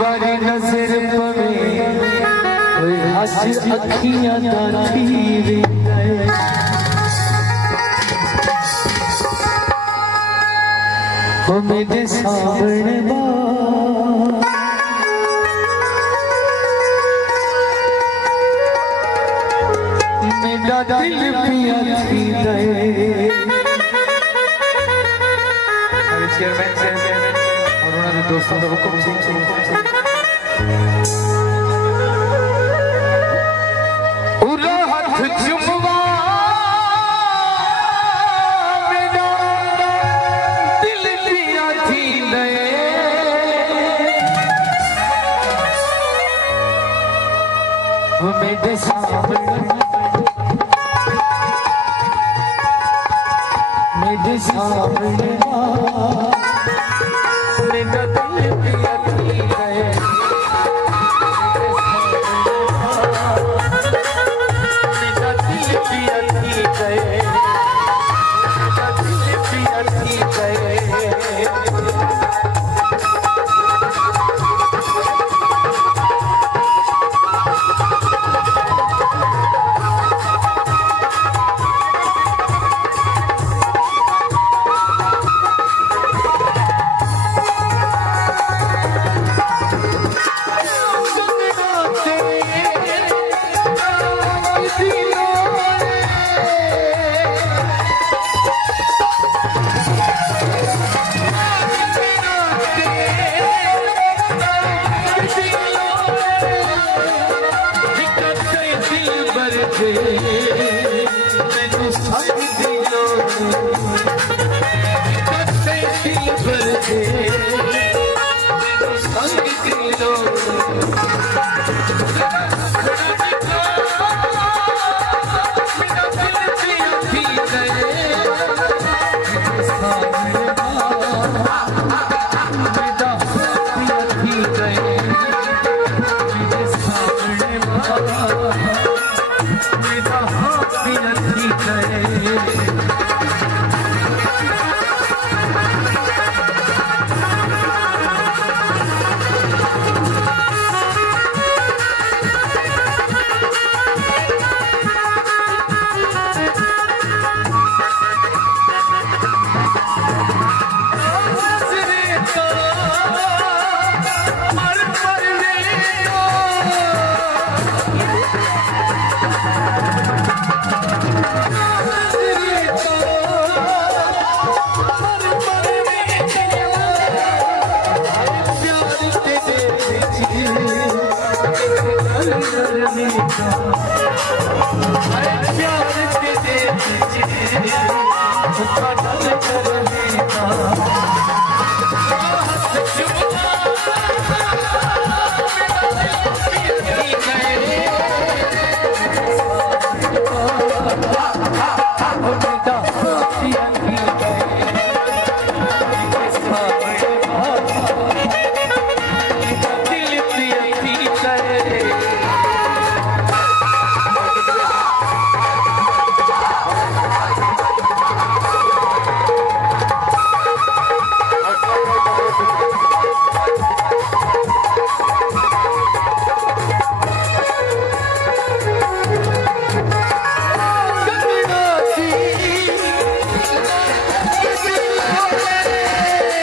वारी नजर पवे कोई हस अखियां दा थी वेंदा हो मेरे सावण बा मेरा दिल पिया थी दे चेयरमैन और उन्होंने दोस्तों का हुक्म उरा हाथ चुमवा मेरा दिल पिया थी दे वो मेरे सामने मेरे सामने मेरा दिल पिया थी गए मेरा दिल पिया थी गए मेरा दिल पिया थी गए